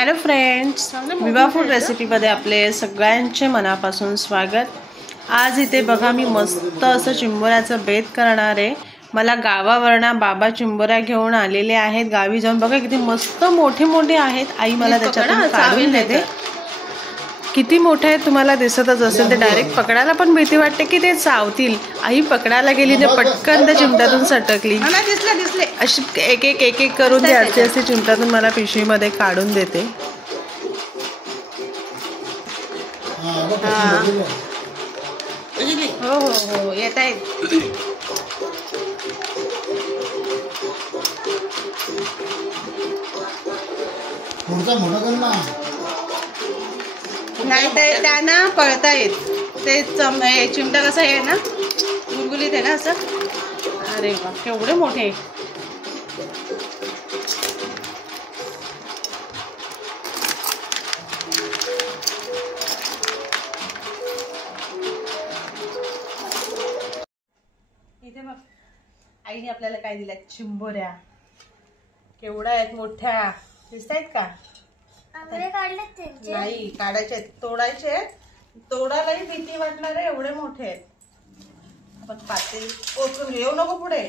Hello friends, विवा food रेसिपीमध्ये आपले सगळ्यांचे मनापासून स्वागत। आज इथे बघा मी मस्त असं चिंबोऱ्याचं बेत करणार आहे। मला गावावरनं बाबा चिंबोऱ्या घेऊन आलेले आहेत। गावी जाऊन बघा किती मस्त मोठे मोठे आहेत। आई मला त्याच्यातून काढून देते। किती मोठे आहेत तुम्हाला दिसतच असेल। ते डायरेक्ट पकडायला पण भीती वाटते की ते चावतील। आई पकडायला गेली तर पटकन त्या चिमट्यातून सटकली। दिसले अशी एक एक करून ते असे चिमट्यातून मला पिशवीमध्ये काढून देते। हो हो हो येत आहेत। नाही ते त्यांना पळतायत। ते चिमटा कसं आहे ना, गुलगुलीत आहे ना असं। अरे वा केवढे मोठे। इथे बघ आईने आपल्याला काय दिल्या, चिंबोऱ्या। केवढ्या आहेत, मोठ्या दिसतायत का? नाही काढायचे, तोडायचे। तोडायलाही भीती वाटणार आहे, एवढे मोठे आहेत। आपण पातेल ओतून येऊ नको पुढे।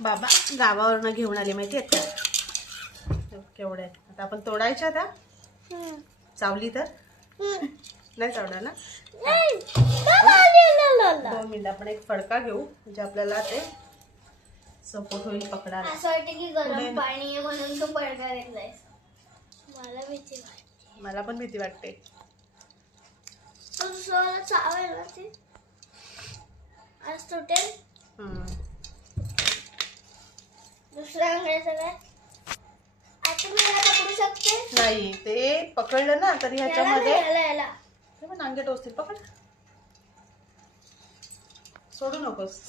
बाबा गावावरनं घेऊन आले माहिती आहेत का? केवढे आहेत। आता आपण तोडायचे। आता चावली तर नाही चावणार ना। 2 मिनिट आपण एक फडका घेऊ म्हणजे आपल्याला ते सपोर्ट होईल पकडायला। असं वाटतं की गरम पाणी आहे म्हणून तो फडका घेतलाय। मला भीती वाटते। मला पण भीती वाटते। तो दुसऱ्याला चावेल ना ते, आज तुटेल। दुसऱ्या अंगड्याचं काय? आता मी याला पकडू शकते? नाही ते पकडलं ना तरी ह्याच्यामध्ये याला ते पण अंगे टोचतील। पकड, सोडू नकोस।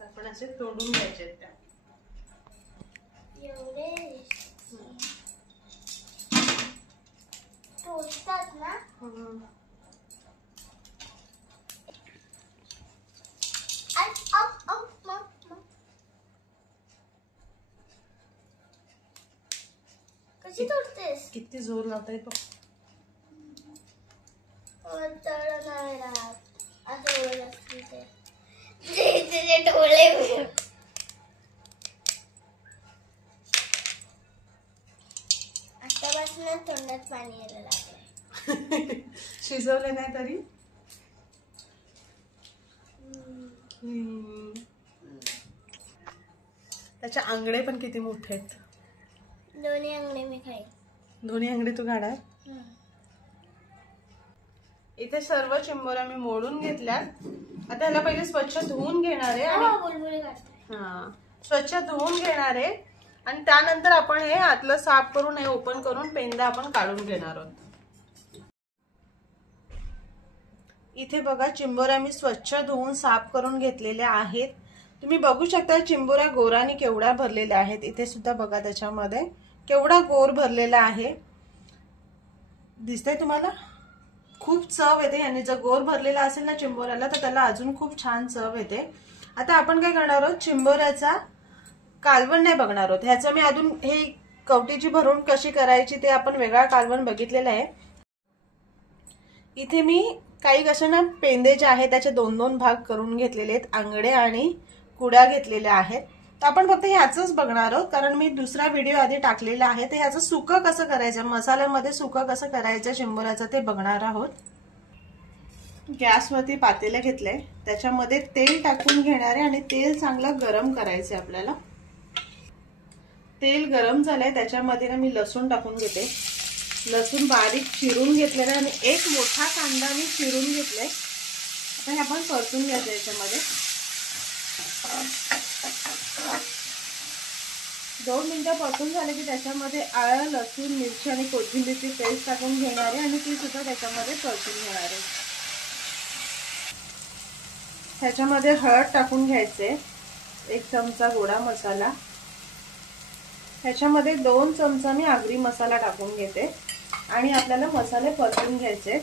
आपण असे तोडून घ्यायचे त्या। एवढे टोचतात ना? कशी तोडतेस? किती जोर लावताय बघ। नाही राहत असं ओळख असते ते डोळे। आतापासून तोंडात पाणी यायला लागलंय। शिजवले नाही तरी त्याचे आंगडे पण किती मोठे आहेत। दोन्ही अंगडे मी खाईन। दोन्ही अंगडे तू काढाय। इथे सर्व चिंबोऱ्या मी मोडून घेतल्यात। आता ह्याला पहिले स्वच्छ धुवून घेणार आहे आणि स्वच्छ धुवून घेणार आहे आणि त्यानंतर आपण हे आतलं साफ करून हे ओपन करून पेंदा आपण काढून घेणार आहोत। इथे बघा चिंबोऱ्या मी स्वच्छ धुवून साफ करून घेतलेल्या आहेत। तुम्ही बघू शकता चिंबोऱ्या गोराने केवढ्या भरलेल्या आहेत। इथे सुद्धा बघा त्याच्यामध्ये केवढा गोर भरलेला आहे। दिसतंय तुम्हाला? खूप चव येते याने। जर गोर भरलेला असेल ना चिंबोऱ्याला तर त्याला अजून खूप छान चव येते। आता आपण काय करणार आहोत, चिंबोऱ्याचा कालवण नाही बघणार आहोत। ह्याचं मी अजून हे कवटीची भरून कशी करायची ते आपण वेगळा कालवण बघितलेलं आहे। इथे मी काही कसे ना पेंदे जे आहेत त्याचे 2-2 भाग करून घेतलेले आहेत। आंगडे आणि कुड्या घेतलेल्या आहेत। तर आपण फक्त ह्याचंच बघणार आहोत कारण मी दुसरा व्हिडिओ आधी टाकलेला आहे। तर ह्याचं सुकं कसं करायचं, मसाल्यामध्ये सुकं कसं करायचं चिंबोऱ्याचं ते बघणार आहोत। गॅसवरती पातेलं घेतलंय, त्याच्यामध्ये तेल टाकून घेणार आहे आणि तेल चांगलं गरम करायचंय आपल्याला। तेल गरम झालंय त्याच्यामध्ये ना मी लसूण टाकून घेते। लसूण बारीक चिरून घेतलेला आहे आणि एक मोठा कांदा मी चिरून घेतलाय। आता हे आपण परतून घ्यायचं याच्यामध्ये। 2 मिनिटं परतून झाले की त्याच्यामध्ये आलं, लसूण, मिरची आणि कोथिंबीरची पेस्ट टाकून घेणार आहे आणि ती सुद्धा त्याच्यामध्ये परतून घेणार आहे। त्याच्यामध्ये हळद टाकून घ्यायचे, 1 चमचा गोडा मसाला। ह्याच्यामध्ये 2 चमचा मी आगरी मसाला टाकून घेते आणि आपल्याला मसाले परतून घ्यायचे।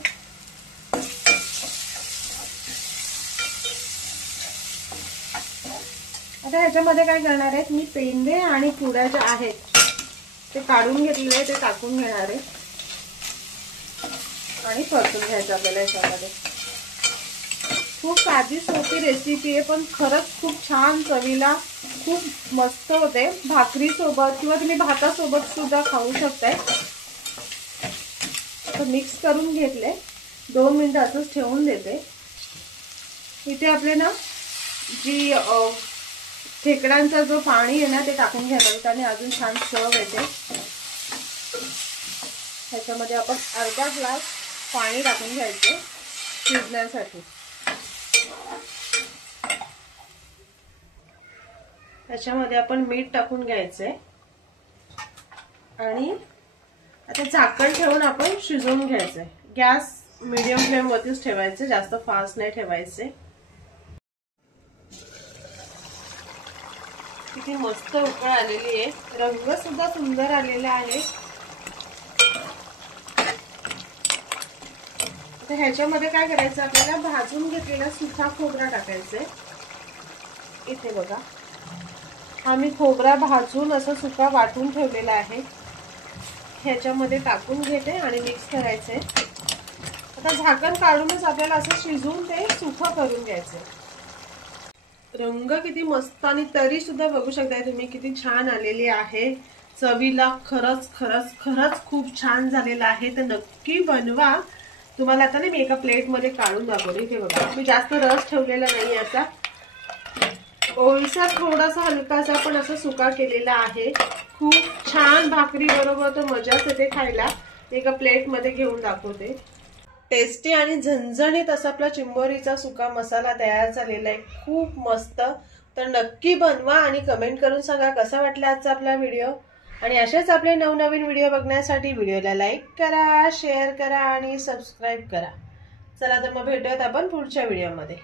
आता ह्याच्यामध्ये काय करणार आहे, मी पेंदे आणि पुऱ्या ज्या आहेत ते काढून घेतलेले आहे, ते टाकून घेणार आहे आणि परतून घ्यायचं आपल्याला ह्याच्यामध्ये. खूप साधी सोपी रेसिपी आहे, पण खरंच खूप छान चवीला खूप मस्त होते. भाकरी सोबत किंवा तुम्ही भातासोबत सुद्धा खाऊ शकताय. तर मिक्स करून घेतले, 2 मिनिटं असंच ठेवून देते. इथे आपले ना जी खेकड्यांचा जो पाणी आहे ना ते टाकून घ्यायला, त्याने अजून छान चव येते. ह्याच्यामध्ये आपण अर्धा ग्लास पाणी टाकून घ्यायचं शिजण्यासाठी. त्याच्यामध्ये आपण मीठ टाकून घ्यायचंय आणि आता झाकण ठेवून आपण शिजवून घ्यायचंय. गॅस मीडियम फ्लेम वरतीच ठेवायचे, जास्त फास्ट नाही ठेवायचे. किती मस्त उकळ आलेली आहे, रंग सुद्धा सुंदर आलेला आहे. तर ह्याच्यामध्ये काय करायचं, आपल्याला भाजून घेतलेला सुका खोबरा टाकायचंय. इथे बघा, हा मी खोबरा भाजून असं सुका वाटून ठेवलेला आहे, ह्याच्यामध्ये टाकून घेते आणि मिक्स करायचे. आता झाकण काढूनच आपल्याला असं शिजवून ते सुकं करून घ्यायचं. रंग किती मस्त आणि तरी सुद्धा बघू शकताय तुम्ही किती छान आलेली आहे. चवीला खरंच खरंच खरंच खूप छान झालेला आहे. तर नक्की बनवा. तुम्हाला आता ना मी एका प्लेट मध्ये काढून दाखवते. इथे बघा, मी जास्त रस ठेवलेला नाही, याचा ओलसर थोडासा हलकासा पण असं सुका केलेला आहे. खूप छान भाकरी बरोबर तर मजाच येते खायला. एका प्लेट मध्ये घेऊन दाखवते. टेस्टी आणि झणझणीत असा आपला चिंबोरीचा सुका मसाला तयार झालेला आहे, खूप मस्त. तर नक्की बनवा आणि कमेंट करून सांगा कसा वाटला आजचा आपला व्हिडिओ. आणि असेच आपले नवनवीन व्हिडिओ बघण्यासाठी व्हिडिओला लाईक करा, शेअर करा आणि सबस्क्राईब करा. चला तर मग भेटूयात आपण पुढच्या व्हिडिओमध्ये.